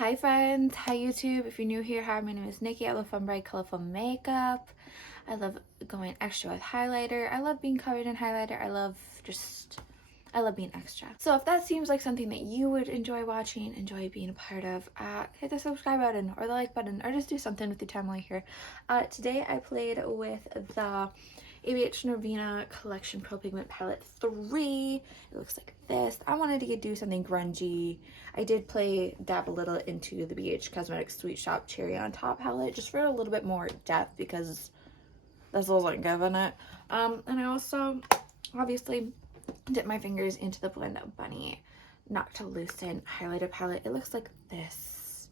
Hi friends, hi YouTube. If you're new here, hi, my name is Nikki. I love fun, bright, colorful makeup. I love going extra with highlighter. I love being covered in highlighter. I love being extra. So if that seems like something that you would enjoy watching, enjoy being a part of, hit the subscribe button or the like button or just do something with your time while you're here. Today I played with the ABH Norvina Collection Pro Pigment Palette 3. It looks like this. I wanted to do something grungy. I did dab a little into the BH Cosmetics Sweet Shop Cherry on Top palette just for a little bit more depth because this wasn't giving it. And I also obviously dip my fingers into the Blend Bunny Not to Loosen highlighter palette. It looks like this.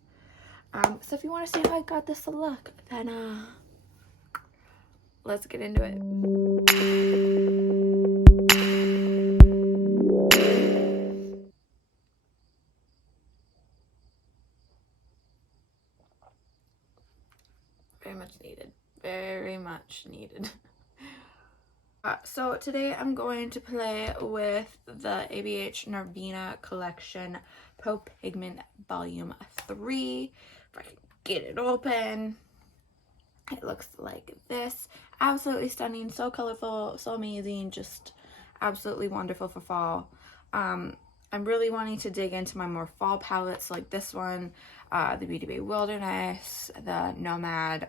So if you want to see how I got this to look, then let's get into it. Very much needed. Very much needed. So today I'm going to play with the ABH Norvina Collection Pro Pigment Volume 3. If I can get it open. It looks like this. Absolutely stunning, so colorful, so amazing, just absolutely wonderful for fall. I'm really wanting to dig into my more fall palettes like this one, the Beauty Bay Wilderness, the Nomad,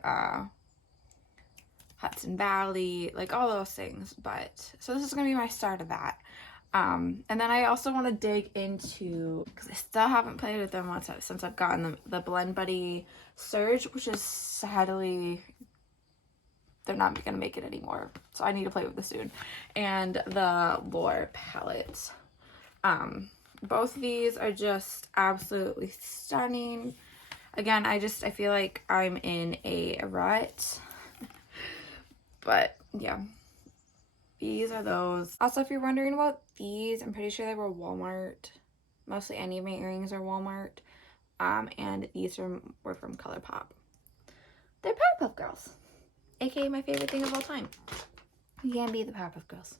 Hudson Valley, like all those things. But so this is gonna be my start of that. And then I also want to dig into, because I still haven't played with them since I've gotten the Blend Buddy Surge, which is sadly they're not gonna make it anymore, so I need to play with this soon, and the Lore palette. Both of these are just absolutely stunning. Again, I feel like I'm in a rut. But yeah, these are those. Also, if you're wondering about these, I'm pretty sure they were Walmart. Mostly any of my earrings are Walmart. And these were from ColourPop. They're Powerpuff Girls, aka my favorite thing of all time. You can't be the Powerpuff Girls.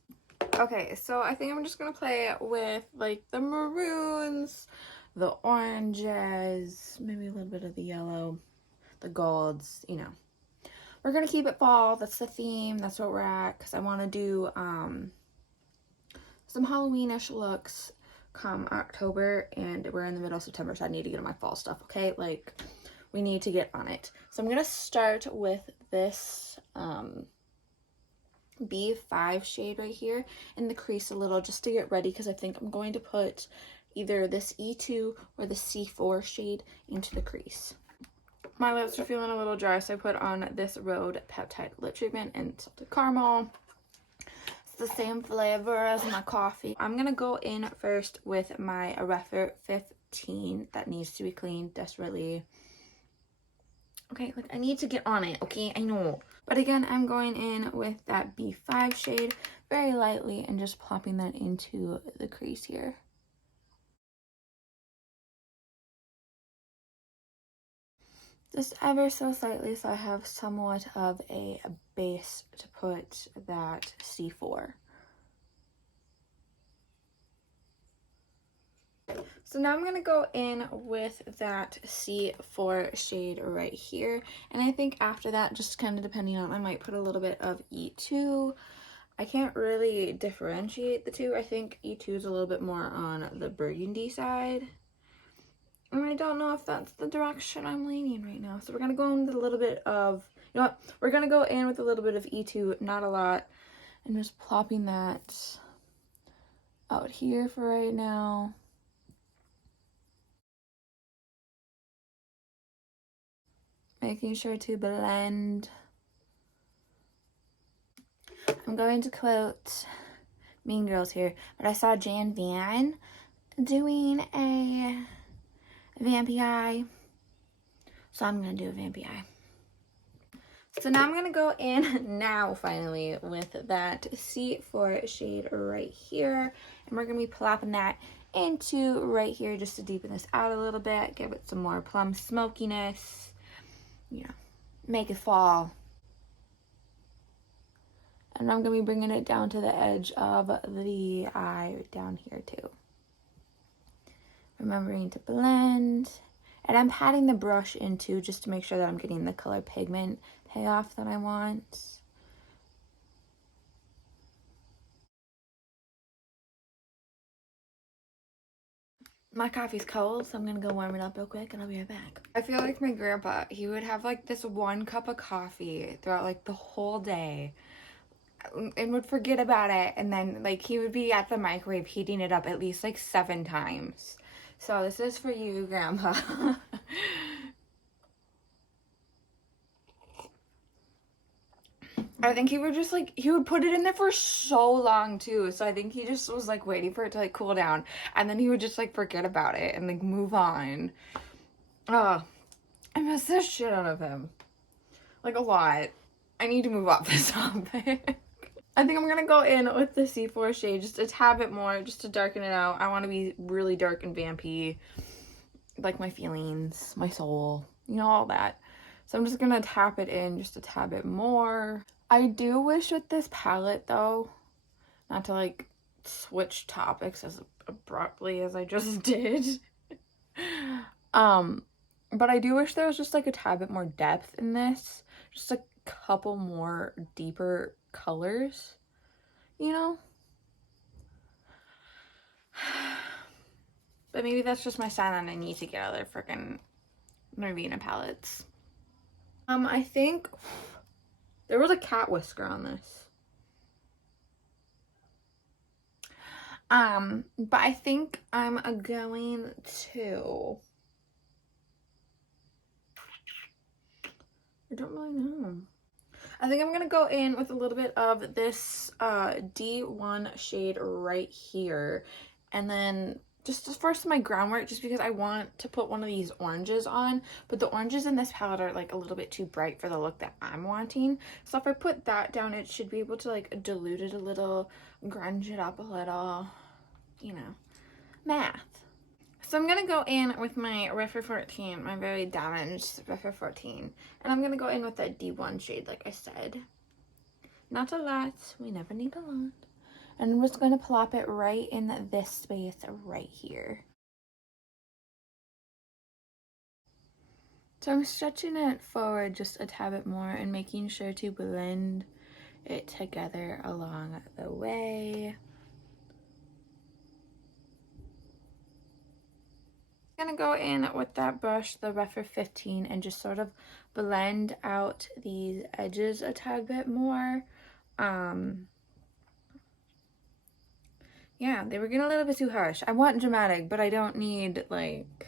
Okay, so I think I'm just gonna play with like the maroons, the oranges, maybe a little bit of the yellow, the golds, you know. We're gonna keep it fall. That's the theme. That's what we're at. Because I want to do some Halloweenish looks come October, and we're in the middle of September, so I need to get on my fall stuff. Okay, like we need to get on it. So I'm gonna start with this B5 shade right here in the crease a little, just to get ready, because I think I'm going to put either this E2 or the C4 shade into the crease. My lips are feeling a little dry, so I put on this Rhode Peptide Lip Treatment in Salted Caramel. It's the same flavor as my coffee. I'm going to go in first with my Refer 15 that needs to be cleaned desperately. Okay, like I need to get on it, okay? I know. But again, I'm going in with that B5 shade very lightly and just plopping that into the crease here. Just ever so slightly, so I have somewhat of a base to put that C4. So now I'm going to go in with that C4 shade right here. And I think after that, just kind of depending on, I might put a little bit of E2. I can't really differentiate the two. I think E2 is a little bit more on the burgundy side. And I don't know if that's the direction I'm leaning right now. So we're going to go in with a little bit of, you know what? We're going to go in with a little bit of E2, not a lot. And just plopping that out here for right now. Making sure to blend. I'm going to quote Mean Girls here, but I saw Jan Van doing a Vampy eye. So I'm going to do a Vampy eye. So now I'm going to go in now, finally, with that C4 shade right here. And we're going to be plopping that into right here just to deepen this out a little bit. Give it some more plum smokiness. You know, make it fall. And I'm going to be bringing it down to the edge of the eye down here too. Remembering to blend And I'm patting the brush into just to make sure that I'm getting the color pigment payoff that I want. My coffee's cold, so I'm gonna go warm it up real quick and I'll be right back. I feel like my grandpa, he would have like this 1 cup of coffee throughout like the whole day and would forget about it, and then like he would be at the microwave heating it up at least like 7 times. So this is for you, Grandpa. I think he would just like, he would put it in there for so long too. So I think he just was like waiting for it to like cool down, and then he would just like forget about it and like move on. Oh, I miss the shit out of him. Like a lot. I need to move off this topic. I think I'm gonna go in with the C4 shade just a tad bit more, just to darken it out. I want to be really dark and vampy, like my feelings, my soul, you know, all that. So I'm just gonna tap it in just a tad bit more. I do wish with this palette though, not to like switch topics as abruptly as I just did, but I do wish there was just like a tad bit more depth in this, just a couple more deeper colors, you know? But maybe that's just my sign that I need to get other freaking Norvina palettes. I think there was a cat whisker on this. But I think I'm going to, I don't really know. I think I'm gonna go in with a little bit of this D1 shade right here, and then just first my groundwork, just because I want to put one of these oranges on, but the oranges in this palette are like a little bit too bright for the look that I'm wanting. So if I put that down, it should be able to like dilute it a little, grunge it up a little, you know, math. So I'm going to go in with my Refer 14, my very damaged Refer 14. And I'm going to go in with that D1 shade, like I said. Not a lot. We never need a lot. And I'm just going to plop it right in this space right here. So I'm stretching it forward just a tad bit more and making sure to blend it together along the way. I'm gonna go in with that brush, the Refer 15, and just sort of blend out these edges a tad bit more. Yeah, they were getting a little bit too harsh. I want dramatic, but I don't need like,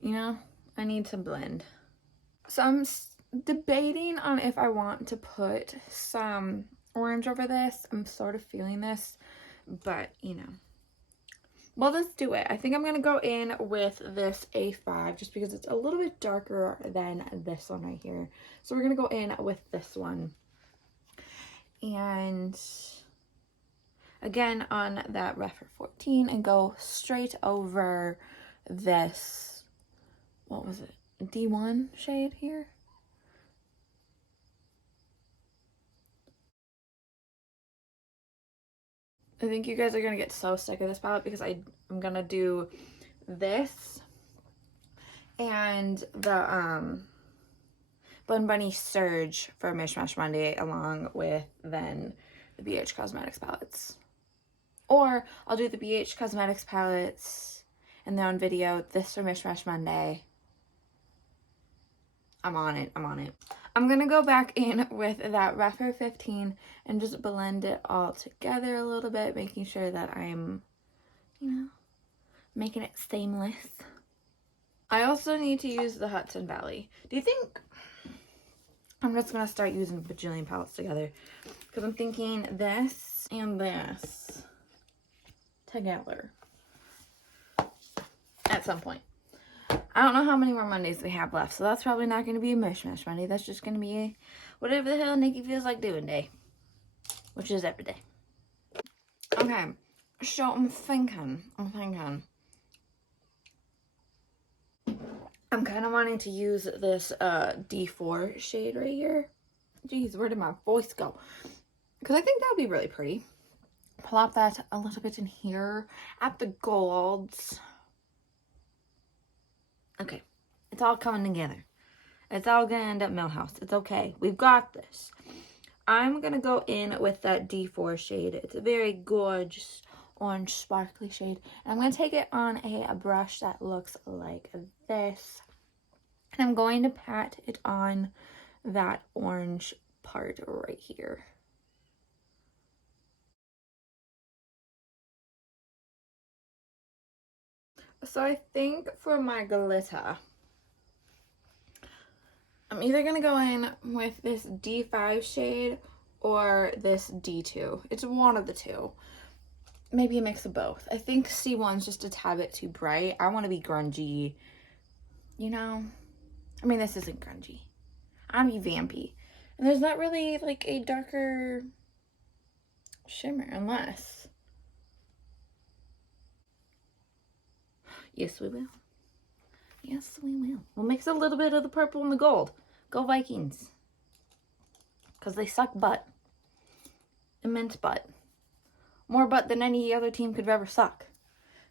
you know, I need to blend. So I'm debating on if I want to put some orange over this. I'm sort of feeling this, but you know. Well, let's do it. I think I'm going to go in with this A5 just because it's a little bit darker than this one right here. So we're going to go in with this one. And again on that Refer 14 and go straight over this, what was it, D1 shade here? I think you guys are gonna get so sick of this palette because I'm gonna do this and the Bun Bunny Surge for Mishmash Monday along with then the BH Cosmetics palettes. Or I'll do the BH Cosmetics palettes and then on video, this for Mishmash Monday. I'm on it, I'm on it. I'm gonna go back in with that Refer 15 and just blend it all together a little bit, making sure that I'm, you know, making it seamless. I also need to use the Hudson Valley. Do you think I'm just gonna start using a bajillion palettes together? Because I'm thinking this and this together at some point. I don't know how many more Mondays we have left, so that's probably not going to be a Mishmash Monday. That's just going to be whatever the hell Nikki feels like doing day, which is every day. Okay, so I'm thinking, I'm kind of wanting to use this D4 shade right here. Jeez, where did my voice go? Because I think that would be really pretty. Plop that a little bit in here at the golds. Okay, it's all coming together. It's all gonna end up Millhouse. It's okay. We've got this. I'm gonna go in with that D4 shade. It's a very gorgeous orange sparkly shade. And I'm gonna take it on a brush that looks like this. And I'm going to pat it on that orange part right here. So I think for my glitter, I'm either going to go in with this D5 shade or this D2. It's one of the two. Maybe a mix of both. I think C1's just a tad bit too bright. I want to be grungy, you know? I mean, this isn't grungy. I'm Vampy. And there's not really like a darker shimmer unless... Yes, we will. Yes, we will. We'll mix a little bit of the purple and the gold. Go Vikings. Because they suck butt. Immense butt. More butt than any other team could ever suck.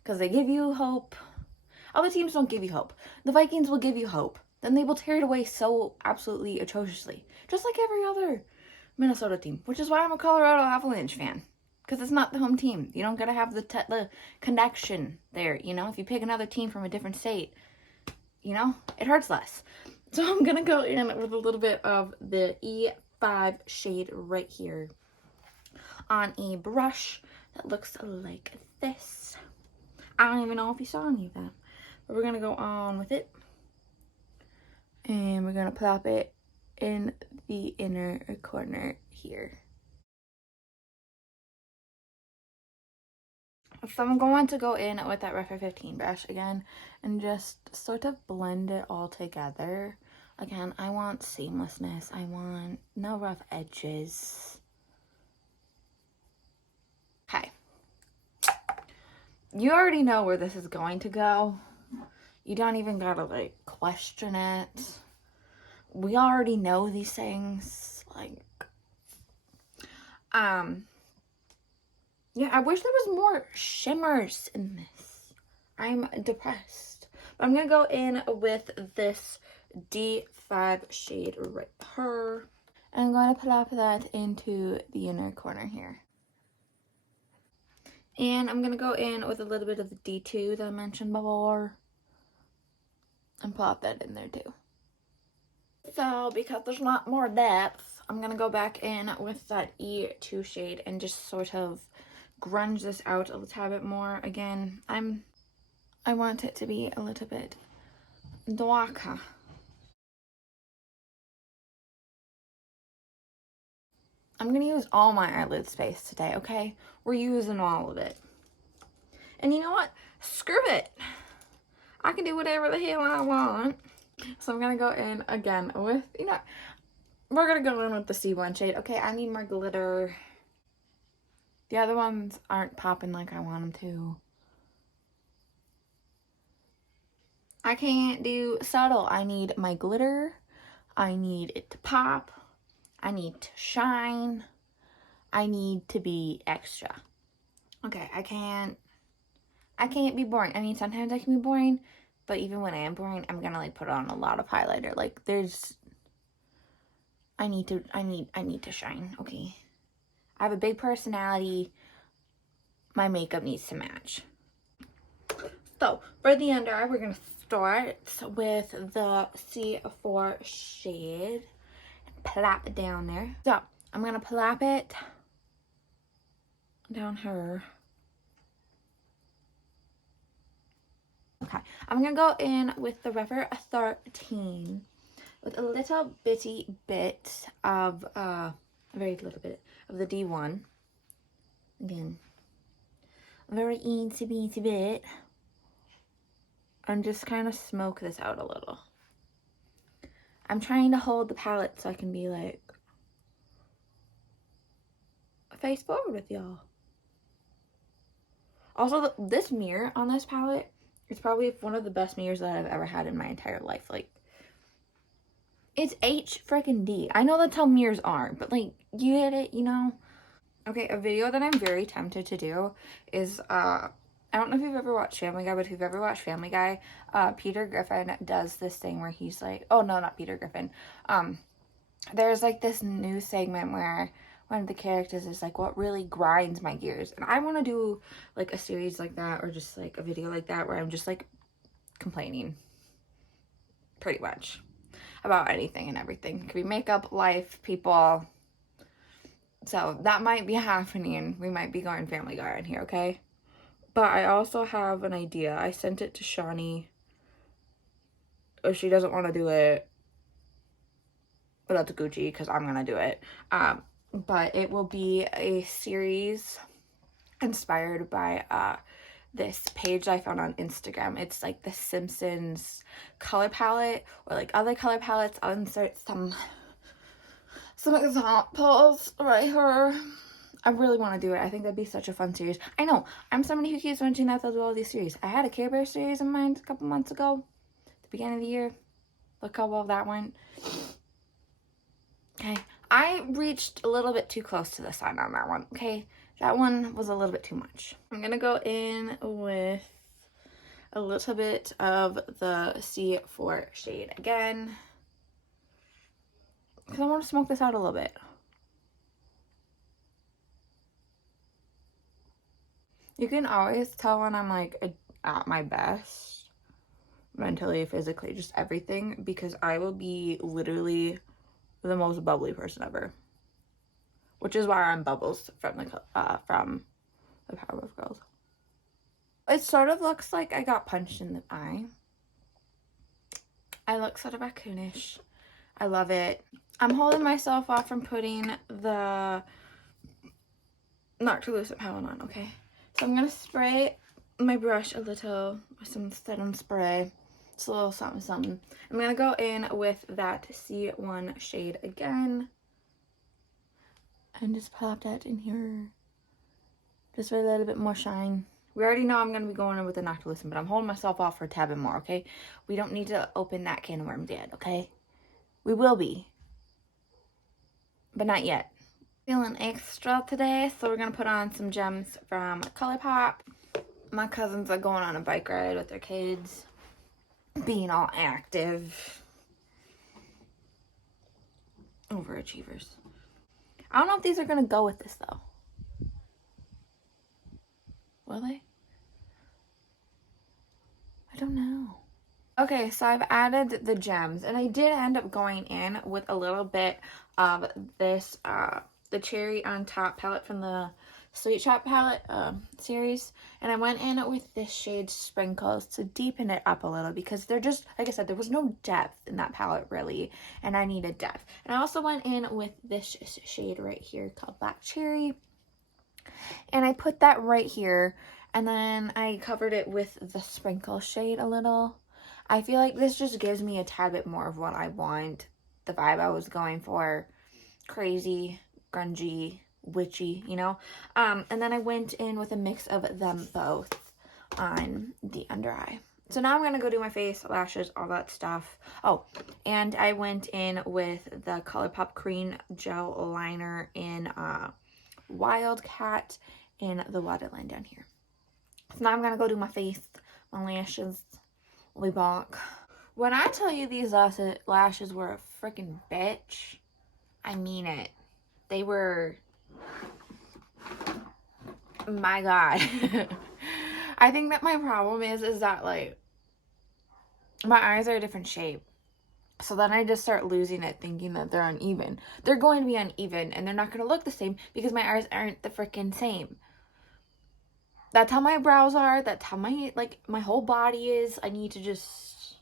Because they give you hope. Other teams don't give you hope. The Vikings will give you hope. Then they will tear it away so absolutely atrociously. Just like every other Minnesota team. Which is why I'm a Colorado Avalanche fan. Because it's not the home team. You don't gotta have the connection there, you know? If you pick another team from a different state, you know, it hurts less. So I'm gonna go in with a little bit of the E5 shade right here on a brush that looks like this. I don't even know if you saw any of that. But we're gonna go on with it. And we're gonna plop it in the inner corner here. So I'm going to go in with that Refer 15 brush again and just sort of blend it all together. Again, I want seamlessness. I want no rough edges. Okay. You already know where this is going to go. You don't even gotta, like, question it. We already know these things. Like, yeah, I wish there was more shimmers in this. I'm depressed. But I'm gonna go in with this D5 shade right here. And I'm going to plop that into the inner corner here. And I'm gonna go in with a little bit of the D2 that I mentioned before. And plop that in there too. So, because there's not more depth, I'm gonna go back in with that E2 shade and just sort of grunge this out a little bit more. Again, I want it to be a little bit darker. I'm gonna use all my eyelid space today, okay? We're using all of it. And you know what? Screw it. I can do whatever the hell I want. So I'm gonna go in again with, you know, we're gonna go in with the C1 shade. Okay, I need more glitter. The other ones aren't popping like I want them to. I can't do subtle. I need my glitter. I need it to pop. I need to shine. I need to be extra. Okay, I can't be boring. I mean, sometimes I can be boring, but even when I am boring, I'm gonna like put on a lot of highlighter. Like I need to shine, okay? I have a big personality. My makeup needs to match. So, for the under eye, we're gonna start with the C4 shade and plop it down there. So, I'm gonna plop it down here. Okay, I'm gonna go in with the Refer 13 with a little bitty bit of, a very little bit of the D1. Again, a very eensy beensy bit. And just kind of smoke this out a little. I'm trying to hold the palette so I can be like face forward with y'all. Also, this mirror on this palette is probably one of the best mirrors that I've ever had in my entire life. Like, it's H-freaking-D. I know that's how mirrors are, but like, you get it, you know? Okay, a video that I'm very tempted to do is I don't know if you've ever watched Family Guy, but if you've ever watched Family Guy, Peter Griffin does this thing where he's like, oh no, not Peter Griffin. There's like this new segment where one of the characters is like, what really grinds my gears? And I want to do like a series like that, or just like a video like that where I'm just like complaining pretty much about anything and everything. It could be makeup, life, people. So that might be happening. We might be going Family Guy in here, okay? But I also have an idea. I sent it to Shawnee. If she doesn't want to do it, but that's Gucci because I'm going to do it. But it will be a series inspired by this page I found on Instagram. It's like the Simpsons color palette, or like other color palettes. I'll insert some examples right here. I really want to do it. I think that'd be such a fun series. I know, I'm somebody who keeps mentioning that they'll do all these series. I had a Care Bear series in mind a couple months ago, at the beginning of the year. Look how well that went. Okay, I reached a little bit too close to the sun on that one, okay? That one was a little bit too much. I'm gonna go in with a little bit of the C4 shade again, because I want to smoke this out a little bit. You can always tell when I'm like at my best, mentally, physically, just everything, because I will be literally the most bubbly person ever, which is why I'm Bubbles from the Powerpuff Girls. It sort of looks like I got punched in the eye. I look sort of raccoonish. I love it. I'm holding myself off from putting the Noctilucent palette on, okay? So I'm gonna spray my brush a little with some setting spray. It's a little something something. I'm gonna go in with that C1 shade again and just pop that in here, just for a little bit more shine. We already know I'm gonna be going in with the Noctilucent, but I'm holding myself off for a tad bit more, okay? We don't need to open that can of worms yet, okay? We will be, but not yet. Feeling extra today, so we're gonna put on some gems from ColourPop. My cousins are going on a bike ride with their kids, being all active. Overachievers. I don't know if these are gonna go with this though. Will they? I don't know. Okay, so I've added the gems, and I did end up going in with a little bit of this, the Cherry on Top palette from the Sweet Shop palette series, and I went in with this shade Sprinkles to deepen it up a little, because they're just, like I said, there was no depth in that palette really, and I needed depth. And I also went in with this shade right here called Black Cherry, and I put that right here, and then I covered it with the Sprinkle shade a little. I feel like this just gives me a tad bit more of what I want, the vibe I was going for. Crazy, grungy, witchy, you know? And then I went in with a mix of them both on the under eye. So now I'm going to go do my face, lashes, all that stuff. Oh, and I went in with the ColourPop Cream Gel Liner in Wildcat in the waterline down here. So now I'm going to go do my face, my lashes, lip balk. When I tell you these lashes were a freaking bitch, I mean it. They were, my God. I think that my problem is that, like, my eyes are a different shape. So then I just start losing it, thinking that they're uneven. They're going to be uneven, and they're not going to look the same because my eyes aren't the freaking same. That's how my brows are. That's how my, like, my whole body is. I need to just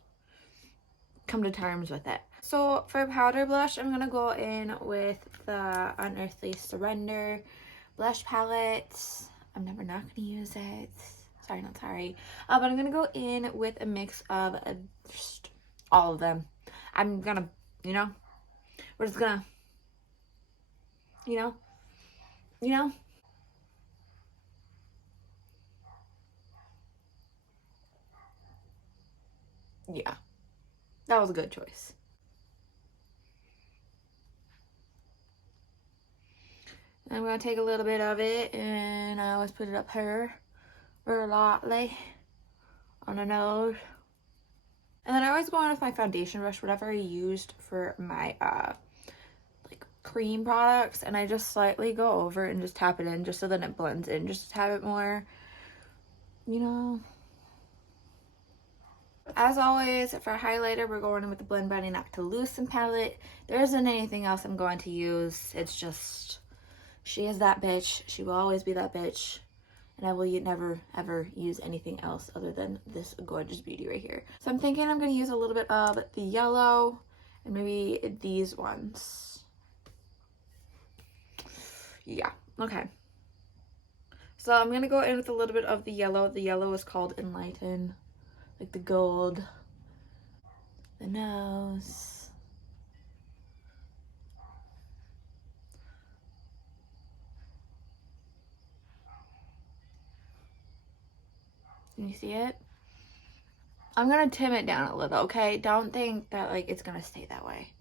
come to terms with it. So for powder blush, I'm going to go in with the Unearthly Surrender blush palette. I'm never not going to use it. Sorry, not sorry. But I'm going to go in with a mix of just all of them. I'm going to, you know, we're just going to, you know. Yeah, that was a good choice. I'm going to take a little bit of it, and I always put it up here very lightly on the nose. And then I always go on with my foundation brush, whatever I used for my like cream products, and I just slightly go over and just tap it in just so that it blends in just a tad bit more, you know. As always, for highlighter, we're going in with the Blend Buddy Not to Loosen palette. There isn't anything else I'm going to use. It's just, she is that bitch. She will always be that bitch. And I will never, ever use anything else other than this gorgeous beauty right here. So I'm thinking I'm going to use a little bit of the yellow and maybe these ones. Yeah, okay. So I'm going to go in with a little bit of the yellow. The yellow is called Enlighten. Like the gold. The nose. Can you see it? I'm gonna trim it down a little, okay? Don't think that like it's gonna stay that way.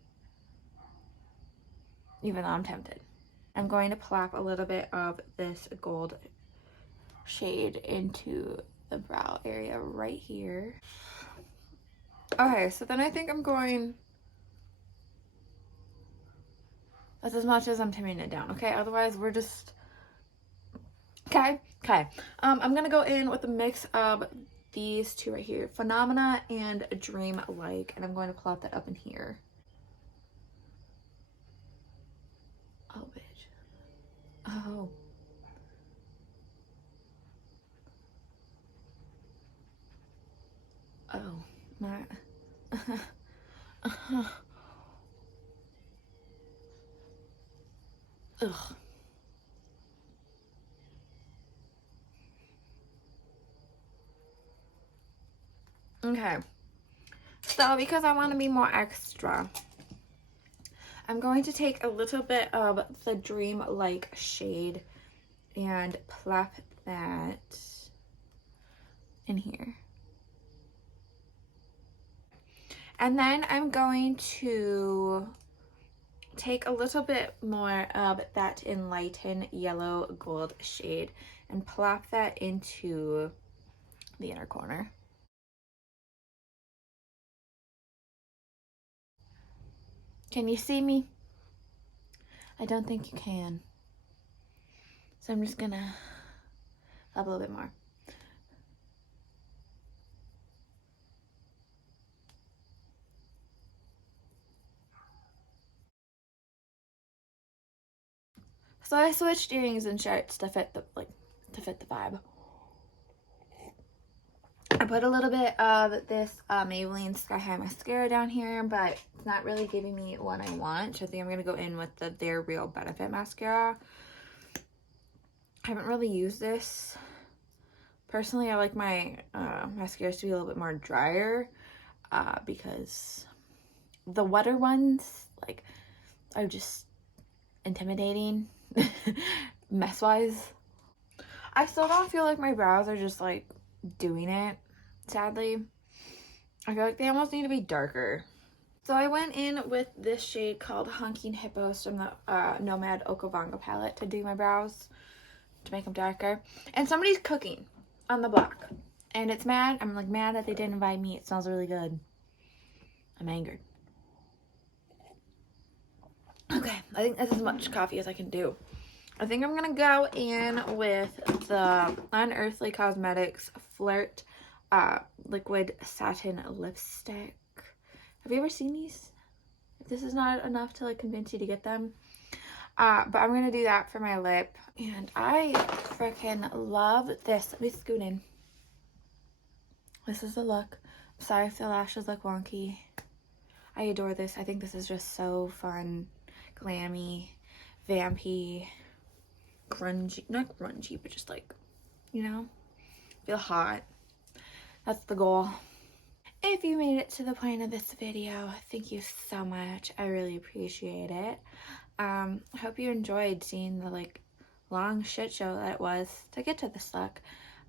Even though I'm tempted. I'm going to plop a little bit of this gold shade into the brow area right here. Okay, so then I think I'm going, that's as much as I'm trimming it down, okay? Otherwise we're just, okay. I'm gonna go in with a mix of these two right here, Phenomena and Dream Like, and I'm going to plop that up in here. Oh, bitch. Oh. Oh, my. Ugh. Okay. So, because I want to be more extra, I'm going to take a little bit of the Dream Like shade and plop that in here. And then I'm going to take a little bit more of that Enlighten yellow gold shade and plop that into the inner corner. Can you see me? I don't think you can. So I'm just gonna up a little bit more. So I switched earrings and shirts to fit the vibe. I put a little bit of this Maybelline Sky High mascara down here, but it's not really giving me what I want. So I think I'm gonna go in with the Their Real Benefit mascara. I haven't really used this. Personally, I like my mascaras to be a little bit more drier because the wetter ones like are just intimidating mess-wise. I still don't feel like my brows are just like doing it, sadly. I feel like they almost need to be darker. So I went in with this shade called Honking Hippos from the Nomad Okavanga palette to do my brows, to make them darker. And somebody's cooking on the block, and it's mad. I'm like mad that they didn't invite me. It smells really good. I'm angered. Okay, I think that's as much coffee as I can do. I think I'm gonna go in with the Unearthly Cosmetics Flirt Liquid Satin Lipstick. Have you ever seen these? If this is not enough to like convince you to get them, but I'm gonna do that for my lip. And I freaking love this. Let me scoot in. This is the look. I'm sorry if the lashes look wonky. I adore this. I think this is just so fun, glammy, vampy, grungy, not grungy, but just like, you know, feel hot. That's the goal. If you made it to the point of this video, thank you so much. I really appreciate it. I hope you enjoyed seeing the like long shit show that it was to get to this look.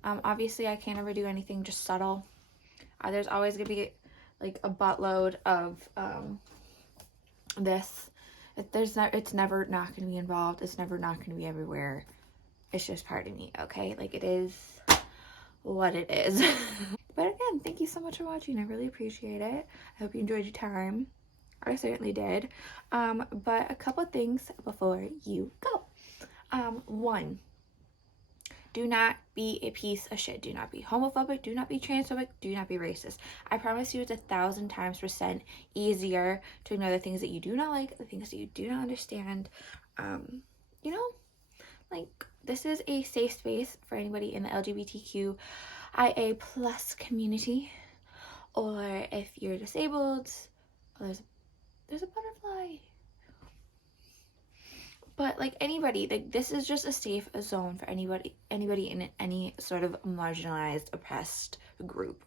Obviously I can't ever do anything just subtle. There's always gonna be like a buttload of this. It's never not gonna be involved. It's never not gonna be everywhere. It's just part of me, okay? Like, it is what it is. But again, thank you so much for watching. I really appreciate it. I hope you enjoyed your time. I certainly did. But a couple things before you go. One, do not be a piece of shit. Do not be homophobic. Do not be transphobic. Do not be racist. I promise you it's 1,000% easier to ignore the things that you do not like, the things that you do not understand. You know, like, this is a safe space for anybody in the LGBTQIA plus community. Or if you're disabled, oh, there's a butterfly. But like anybody, like, this is just a safe zone for anybody in any sort of marginalized, oppressed group.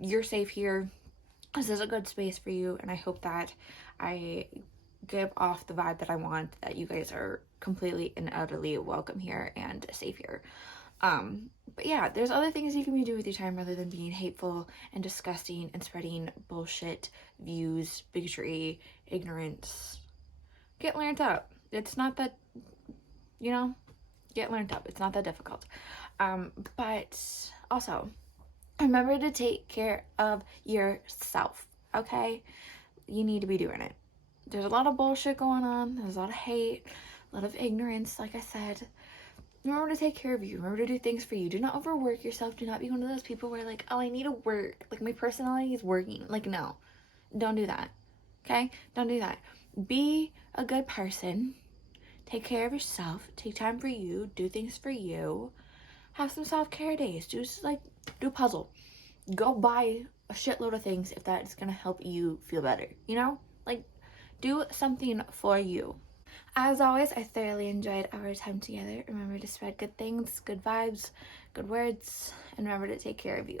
You're safe here. This is a good space for you, and I hope that I give off the vibe that I want, that you guys are completely and utterly welcome here and safe here. But yeah, there's other things you can do with your time rather than being hateful and disgusting and spreading bullshit, views, bigotry, ignorance. Get learned up. It's not that, you know, get learned up. It's not that difficult. But also, remember to take care of yourself, okay? You need to be doing it. There's a lot of bullshit going on. There's a lot of hate, a lot of ignorance, like I said. Remember to take care of you. Remember to do things for you. Do not overwork yourself. Do not be one of those people where like, oh, I need to work. Like, my personality is working. Like, no. Don't do that. Okay? Don't do that. Be a good person. Take care of yourself. Take time for you. Do things for you. Have some self-care days. Do a puzzle. Go buy a shitload of things if that is going to help you feel better. You know? Like, do something for you. As always, I thoroughly enjoyed our time together. Remember to spread good things, good vibes, good words, and remember to take care of you.